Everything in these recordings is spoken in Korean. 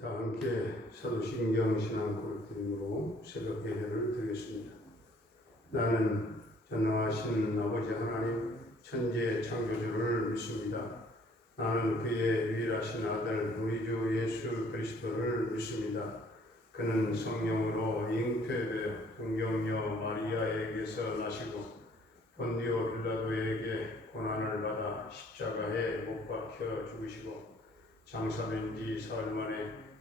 다 함께 사도신경 신앙 고백드림으로 새벽 예배를 드리겠습니다. 나는 전능하신 아버지 하나님 천지의 창조주를 믿습니다. 나는 그의 유일하신 아들 우리 주 예수 그리스도를 믿습니다. 그는 성령으로 잉태되어 동경녀 마리아에게서 나시고 본디오 빌라도에게 고난을 받아 십자가에 못 박혀 죽으시고 장사된 지 사흘 만에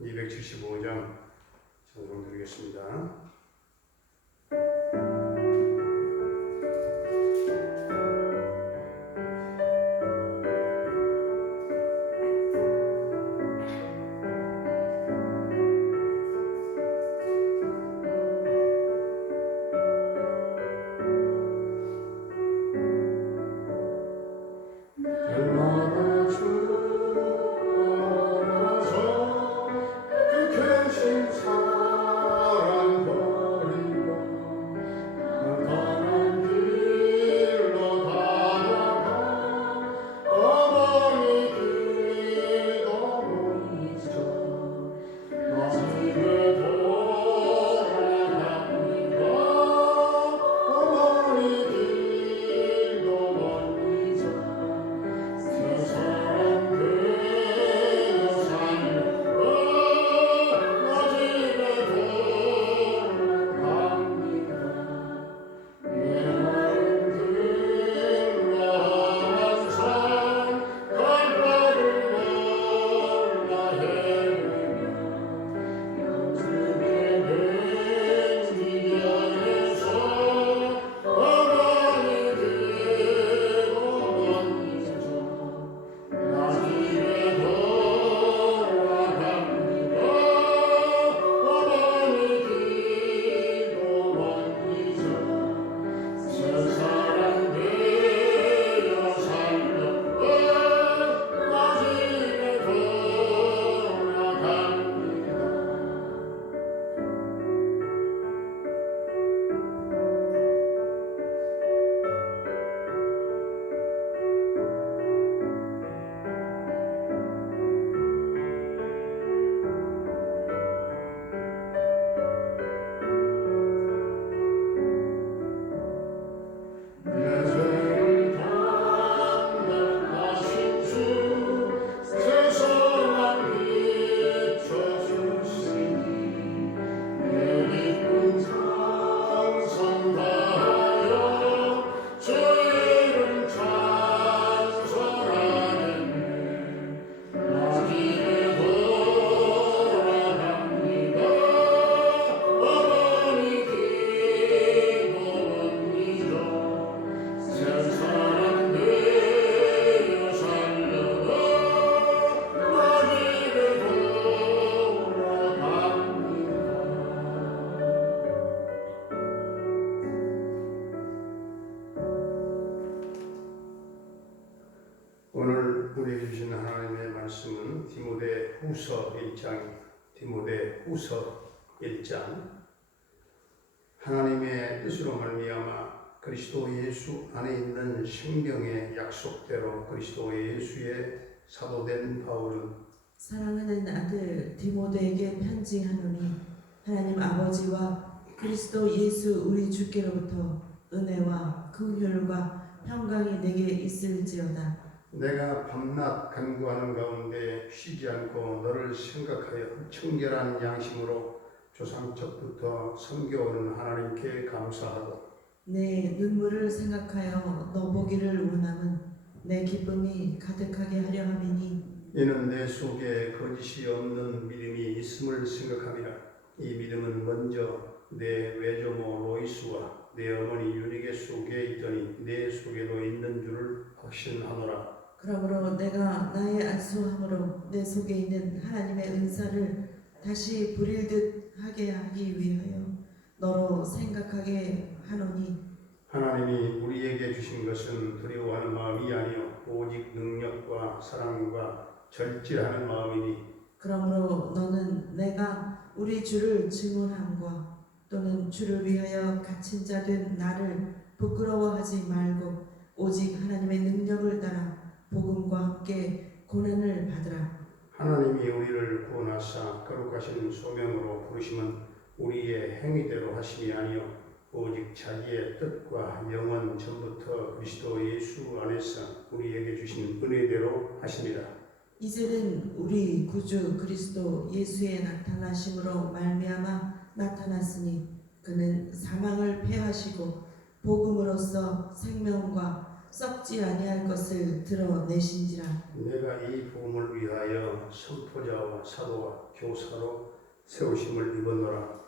275장 전송 드리겠습니다. 날마다 그리스도 예수의 사도된 바울은 사랑하는 아들 디모데에게 편지하노니 하나님 아버지와 그리스도 예수 우리 주께로부터 은혜와 긍휼과 평강이 내게 있을지어다. 내가 밤낮 간구하는 가운데 쉬지 않고 너를 생각하여 청결한 양심으로 조상적부터 섬겨오는 하나님께 감사하고 내 눈물을 생각하여 너 보기를 원함은 내 기쁨이 가득하게 하려 함이니 이는 내 속에 거짓이 없는 믿음이 있음을 생각함이라. 이 믿음은 먼저 내 외조모 로이스와 내 어머니 유리게 속에 있더니 내 속에도 있는 줄을 확신하노라. 그러므로 내가 나의 안수함으로 내 속에 있는 하나님의 은사를 다시 부릴 듯 하게 하기 위하여 너로 생각하게 하노니 하나님이 우리에게 주신 것은 두려워하는 마음이 아니요 오직 능력과 사랑과 절제하는 마음이니 그러므로 너는 내가 우리 주를 증언함과 또는 주를 위하여 갇힌 자 된 나를 부끄러워하지 말고 오직 하나님의 능력을 따라 복음과 함께 고난을 받으라. 하나님이 우리를 구원하사 거룩하신 소명으로 부르심은 우리의 행위대로 하심이 아니요 오직 자기의 뜻과 영원 전부터 그리스도 예수 안에서 우리에게 주신 은혜대로 하심이라. 이제는 우리 구주 그리스도 예수의 나타나심으로 말미암아 나타났으니 그는 사망을 패하시고 복음으로써 생명과 썩지 아니할 것을 드러내신지라 내가 이 복음을 위하여 선포자와 사도와 교사로 세우심을 입었노라.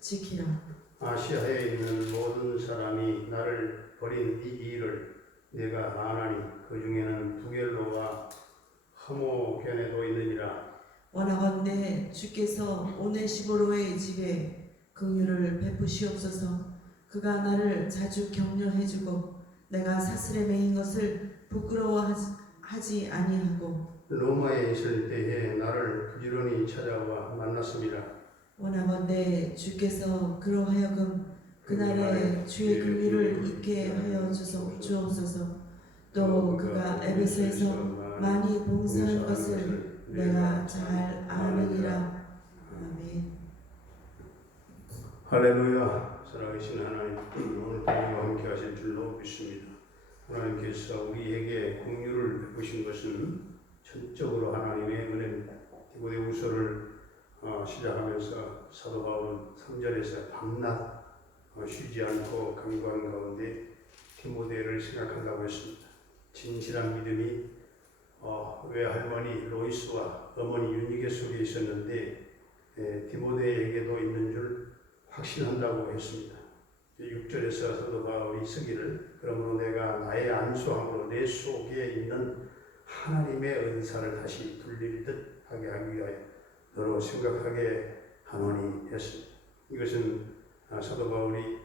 지키라. 아시아에 있는 모든 사람이 나를 버린 이 일을 내가 아나니 그 중에는 부겔로와 허모겐에도 있느니라. 원하건대 주께서 오네시보로의 집에 긍휼을 베푸시옵소서. 그가 나를 자주 격려해주고 내가 사슬에 매인 것을 부끄러워하지 아니하고 로마에 있을 때에 나를 부지런히 찾아와 만났습니다. 원하건대 주께서 그로하여금 그날에 주의 긍휼을 잊게 하여 주소- 주옵소서. 또 그가 에베소에서 많이 봉사한 것을 내가 잘 아느니라. 아멘. 할렐루야. 살아계신 하나님 오늘 우리와 함께 하실 줄로 믿습니다. 하나님께서 우리에게 공유를 베푸신 것은 전적으로 하나님의 은혜입니다. 디모데후서를 어, 시작하면서 사도 바울은 3절에서 밤낮 어, 쉬지 않고 강구한 가운데 디모데를 생각한다고 했습니다. 진실한 믿음이 어, 외할머니 로이스와 어머니 유니게 속에 있었는데 에, 디모데에게도 있는 줄 확신한다고 했습니다. 6절에서 사도 바울이 쓰기를 그러므로 내가 나의 안수함으로 내 속에 있는 하나님의 은사를 다시 돌릴 듯 하게 하기 위하여 너로 생각하게 하노니 했습니다. 이것은 아, 사도 바울이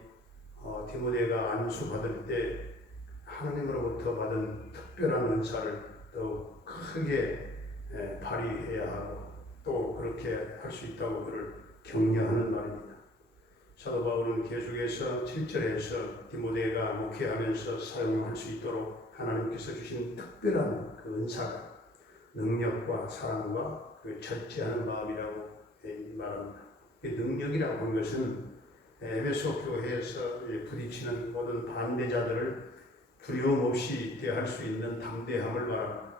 어, 디모데가 안수 받을 때 하나님으로부터 받은 특별한 은사를 더욱 크게 에, 발휘해야 하고 또 그렇게 할 수 있다고 그를 격려하는 말입니다. 사도 바울은 계속해서 7절에서 디모데가 목회하면서 사용할 수 있도록 하나님께서 주신 특별한 그 은사가 능력과 사랑과 그 절제하는 마음이라고 말합니다. 그 능력이라고 하는 것은 에베소 교회에서 부딪히는 모든 반대자들을 두려움 없이 대할 수 있는 담대함을 말합니다.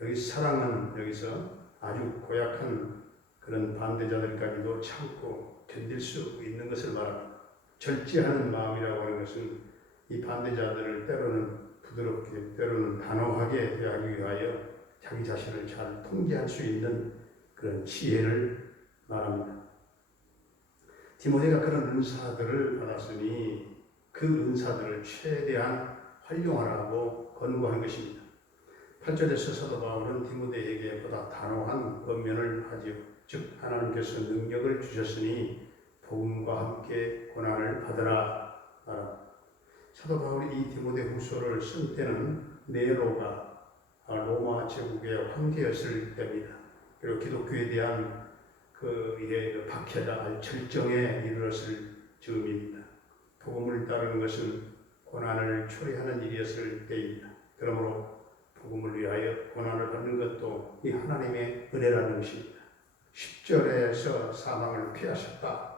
여기 사랑은 여기서 아주 고약한 그런 반대자들까지도 참고 견딜 수 있는 것을 말합니다. 절제하는 마음이라고 하는 것은 이 반대자들을 때로는 부드럽게, 때로는 단호하게 대하기 위하여 자기 자신을 잘 통제할 수 있는 그런 지혜를 말합니다. 디모데가 그런 은사들을 받았으니 그 은사들을 최대한 활용하라고 권고한 것입니다. 8절에서 사도 바울은 디모데에게 보다 단호한 권면을 하지요. 즉 하나님께서 능력을 주셨으니 복음과 함께 고난을 받으라. 아, 사도 바울이 이 디모데 후서를 쓴 때는 네로가 아, 로마 제국의 황제였을 때입니다. 그리고 기독교에 대한 그 이게 그 박해가 절정에 이르렀을 즈음입니다. 복음을 따르는 것은 고난을 초래하는 일이었을 때입니다. 그러므로 복음을 위하여 고난을 받는 것도 이 하나님의 은혜라는 것입니다. 10절에서 사망을 피하셨다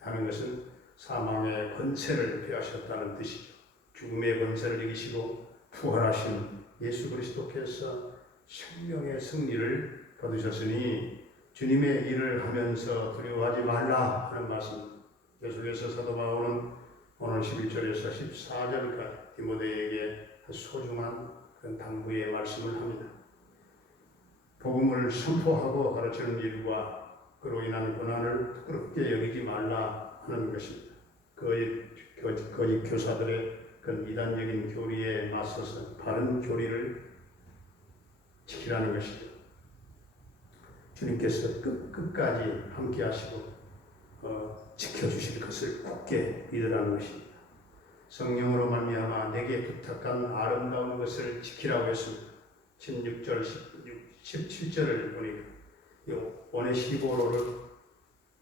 하는 것은 사망의 권세를 피하셨다는 뜻이죠. 죽음의 권세를 이기시고 부활하신 예수 그리스도께서 생명의 승리를 거두셨으니 주님의 일을 하면서 두려워하지 말라 하는 말씀. 계속해서 사도 바울은 오늘 11절에서 14절까지 디모데에게 소중한 그런 당부의 말씀을 합니다. 복음을 선포하고 가르치는 일과 그로 인한 고난을 부끄럽게 여기지 말라 하는 것입니다. 거짓 교사들의 그 이단적인 교리에 맞서서 바른 교리를 지키라는 것이죠. 주님께서 끝, 끝까지 함께 하시고 어, 지켜주실 것을 굳게 믿으라는 것입니다. 성령으로 말미암아 내게 부탁한 아름다운 것을 지키라고 했습니다. 16절, 16, 17절을 보니까 이 오네시보로를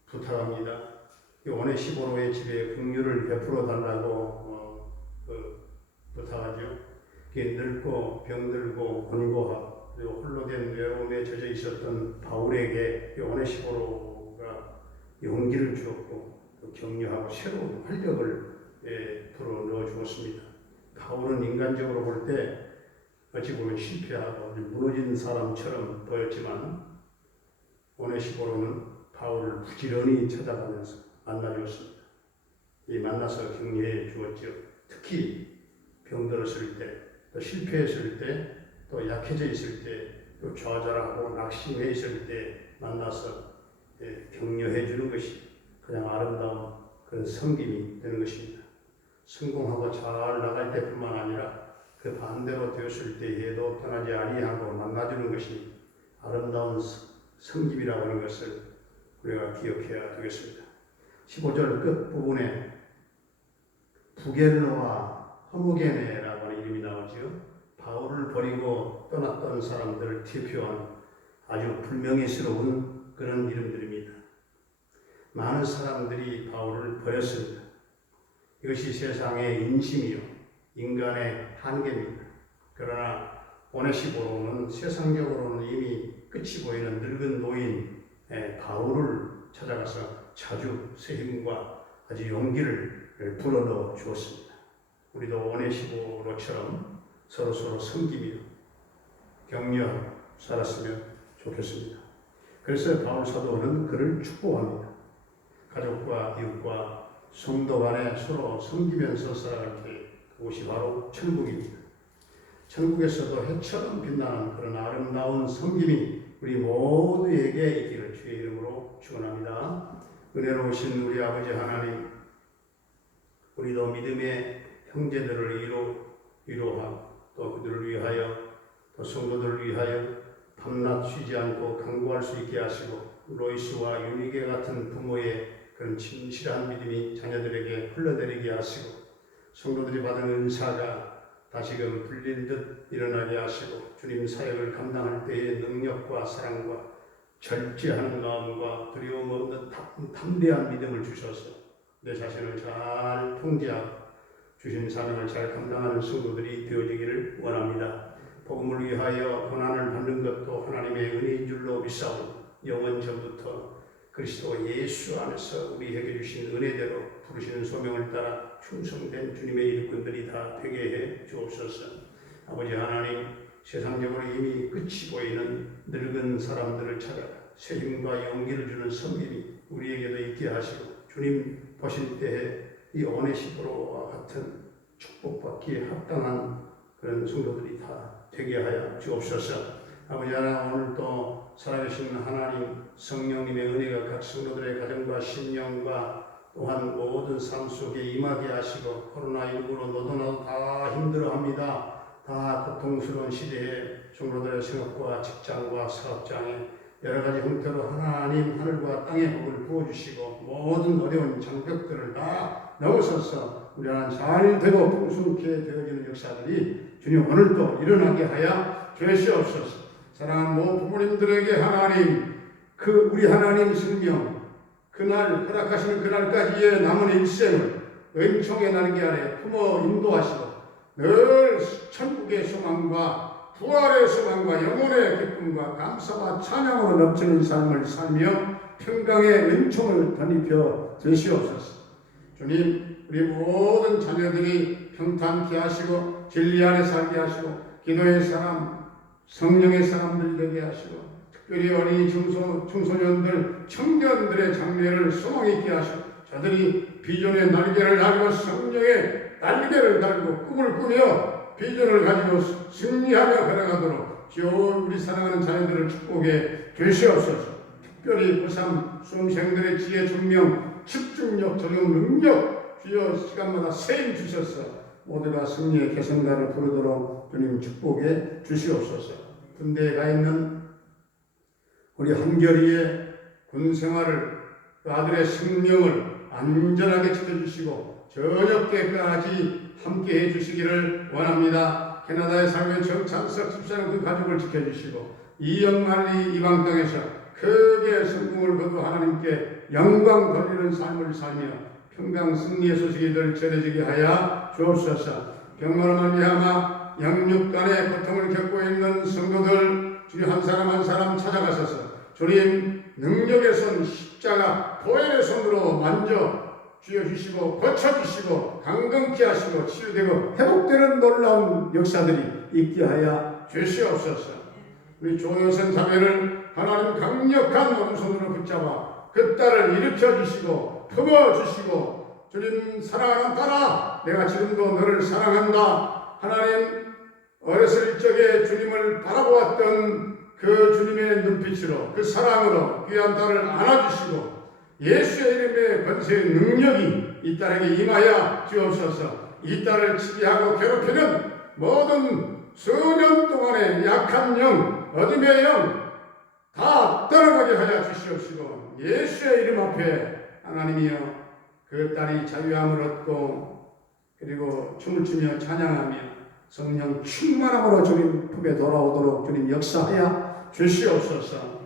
부탁합니다. 이 오네시보로의 집에 긍휼을 베풀어 달라고 어, 그, 부탁하죠. 그게 늙고 병들고 곤고하고 그리고 홀로 된 외로움에 젖어 있었던 바울에게 이 오네시보로가 용기를 주었고 또 격려하고 새로운 활력을 예, 불어 넣어 주었습니다. 바울은 인간적으로 볼 때 어찌 보면 실패하고 무너진 사람처럼 보였지만 오네시보로는 바울을 부지런히 찾아가면서 만나주었습니다. 이 만나서 격려해 주었죠. 특히 병들었을 때, 또 실패했을 때, 또 약해져 있을 때, 또 좌절하고 낙심해 있을 때 만나서 예, 격려해 주는 것이 그냥 아름다운 그런 섬김이 되는 것입니다. 성공하고 잘 나갈 때뿐만 아니라 그 반대로 되었을 때에도 떠나지 아니하고 만나주는 것이 아름다운 성김이라고 하는 것을 우리가 기억해야 되겠습니다. 15절 끝부분에 부겔로와 허무게네라고 하는 이름이 나오지요. 바울을 버리고 떠났던 사람들을 대표한 아주 불명예스러운 그런 이름들입니다. 많은 사람들이 바울을 버렸습니다. 이것이 세상의 인심이요. 인간의 한계입니다. 그러나 오네시보로는 세상적으로는 이미 끝이 보이는 늙은 노인 바울을 찾아가서 자주 새 힘과 아주 용기를 불어넣어 주었습니다. 우리도 오네시보로처럼 서로서로 섬기며 격려하고 살았으면 좋겠습니다. 그래서 바울 사도는 그를 축복합니다. 가족과 이웃과 성도 간에 서로 섬기면서 살아갈 때 그곳이 바로 천국입니다. 천국에서도 해처럼 빛나는 그런 아름다운 섬김이 우리 모두에게 있기를 주의 이름으로 축원합니다. 은혜로우신 우리 아버지 하나님, 우리도 믿음의 형제들을 위로 위로하고 또 그들을 위하여 또 성도들을 위하여 밤낮 쉬지 않고 강구할 수 있게 하시고 로이스와 유니게 같은 부모의 그런 진실한 믿음이 자녀들에게 흘러내리게 하시고 성도들이 받은 은사가 다시금 불린 듯 일어나게 하시고 주님 사역을 감당할 때의 능력과 사랑과 절제하는 마음과 두려움 없는 담대한 믿음을 주셔서 내 자신을 잘 통제하고 주신 사명을 잘 감당하는 성도들이 되어지기를 원합니다. 복음을 위하여 고난을 받는 것도 하나님의 은혜인 줄로 믿사오 영원 전부터 그리스도 예수 안에서 우리에게 주신 은혜대로 부르시는 소명을 따라 충성된 주님의 일꾼들이 다 되게 해 주옵소서. 아버지 하나님, 세상적으로 이미 끝이 보이는 늙은 사람들을 찾아 새 힘과 용기를 주는 섬김이 우리에게도 있게 하시고 주님 보실 때에 이 오네시보로와 같은 축복받기에 합당한 그런 성도들이 다 되게 하여 주옵소서. 아버지 하나님 오늘 또 살아계신 하나님 성령님의 은혜가 각 성도들의 가정과 신령과 또한 모든 삶 속에 임하게 하시고 코로나19로 너도 나도 다 힘들어합니다. 다 고통스러운 시대에 성도들의 생업과 직장과 사업장에 여러 가지 형태로 하나님 하늘과 땅의 복을 부어주시고 모든 어려운 장벽들을 다 넘어서서 우리 하나님 잘 되고 풍성케 되어지는 역사들이 주님 오늘도 일어나게 하여 주시옵소서. 사랑하는 모든 부모님들에게 하나님 그 우리 하나님 성령 그날 허락하시는 그날까지의 남은 일생을 은총의 날개 아래 품어 인도하시고 늘 천국의 소망과 부활의 소망과 영혼의 기쁨과 감사와 찬양으로 넘치는 삶을 살며 평강의 은총을 덧입혀 주시옵소서. 주님, 우리 모든 자녀들이 평탄케 하시고 진리 안에 살게 하시고 기도의 사람, 성령의 사람들 되게 하시고 특별히 어린이 청소, 청소년들, 청년들의 장래를 소망 있게 하시고 저들이 비전의 날개를 달고 성령의 날개를 달고 꿈을 꾸며 비전을 가지고 승리하며 걸어가도록 주여 우리 사랑하는 자녀들을 축복해 주시옵소서. 특별히 고3 수험생들의 지혜 증명 집중력 적용 능력 주여 시간마다 세임 주셔서 모두가 승리의 개성가를 부르도록 주님 축복해 주시옵소서 군대에 가 있는 우리 한결이의 군 생활을 그 아들의 생명을 안전하게 지켜주시고 저녁 때까지 함께 해주시기를 원합니다. 캐나다에 살면 정찬석 집사님 그 가족을 지켜주시고 이영만리 이방 땅에서 크게 성공을 거두 하나님께 영광 돌리는 삶을 살며 평강 승리의 소식이 늘 전해지게 하여 주옵소서. 병마로 말미암아 양육간의 고통을 겪고 있는 성도들 주님 한 사람 한 사람 찾아가셔서 주님 능력의 손 십자가 보혈의 손으로 만져 주여 주시고 고쳐 주시고 강건케 하시고 치유되고 회복되는 놀라운 역사들이 있게 하여 주시옵소서. 우리 조여선 자매를 하나님 강력한 오른손으로 붙잡아 그 딸을 일으켜 주시고 품어 주시고 주님 사랑하는 딸아 내가 지금도 너를 사랑한다. 하나님 어렸을 적에 주님을 바라보았던 그 주님의 눈빛으로 그 사랑으로 귀한 딸을 안아주시고 예수의 이름의 권세의 능력이 이 딸에게 임하여 주옵소서. 이 딸을 치비하고 괴롭히는 모든 수년 동안의 약한 영, 어둠의 영, 다 떠나가게 하여 주시옵시고 예수의 이름 앞에 하나님이여 그 딸이 자유함을 얻고 그리고 춤을 추며 찬양하며 성령 충만함으로 주님 품에 돌아오도록 주님 역사하여 주시옵소서.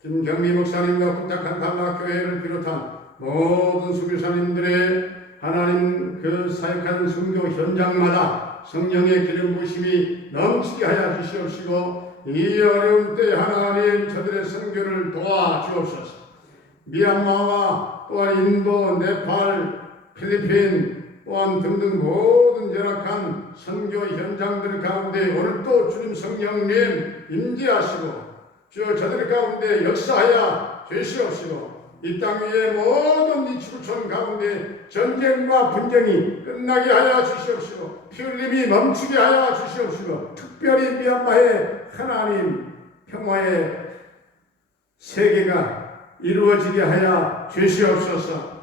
김경미 목사님과 부탁한 달라교회를 비롯한 모든 수교사님들의 하나님 그 사역하는 성교 현장마다 성령의 기름 부심이 넘치게 하여 주시옵시고 이 어려운 때 하나님 저들의 선교를 도와주옵소서. 미얀마와 또한 인도, 네팔, 필리핀 또한 등등 모든 열악한 선교 현장들 가운데 오늘도 주님 성령님 임재하시고 주여 저들 가운데 역사하여 주시옵시고 이 땅 위에 모든 이 지구촌 가운데 전쟁과 분쟁이 끝나게 하여 주시옵시고 피 흘림이 멈추게 하여 주시옵시고 특별히 미얀마의 하나님 평화의 세계가 이루어지게 하여 주시옵소서.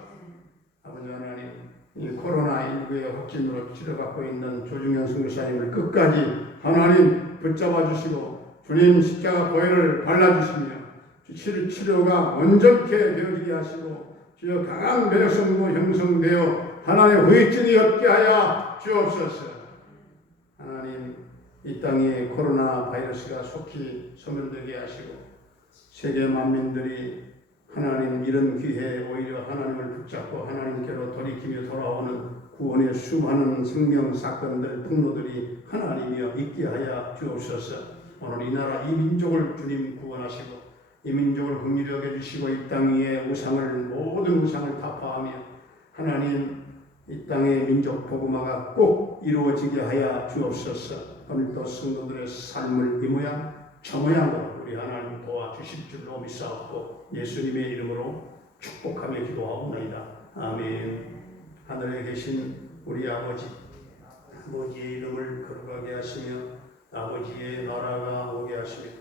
아버지 하나님 이 코로나19의 확진으로 치료받고 있는 조중현 선교사님을 끝까지 하나님 붙잡아 주시고 주님 십자가 보혈을 발라주시며 치료, 치료가 온전케 되어지게 하시고 주여 강한 매력성도 형성되어 하나님의 후유증이 없게 하여 주옵소서 하나님 이 땅에 코로나 바이러스가 속히 소멸되게 하시고 세계 만민들이 하나님 이런 기회에 오히려 하나님을 붙잡고 하나님께로 돌이키며 돌아오는 구원의 수많은 생명 사건들 풍로들이 하나님이여 있게 하여 주옵소서. 오늘 이 나라 이 민족을 주님 구원하시고 이 민족을 긍휼히 여겨 주시고 이 땅 위에 우상을 모든 우상을 타파하며 하나님 이 땅의 민족 복음화가 꼭 이루어지게 하여 주옵소서. 오늘도 성도들의 삶을 이 모양 저 모양으로 우리 하나님 도와주실 줄로 믿사옵고 예수님의 이름으로 축복하며 기도하옵나이다. 아멘. 하늘에 계신 우리 아버지, 아버지의 이름을 거룩하게 하시며 아버지의 나라가 오게 하시며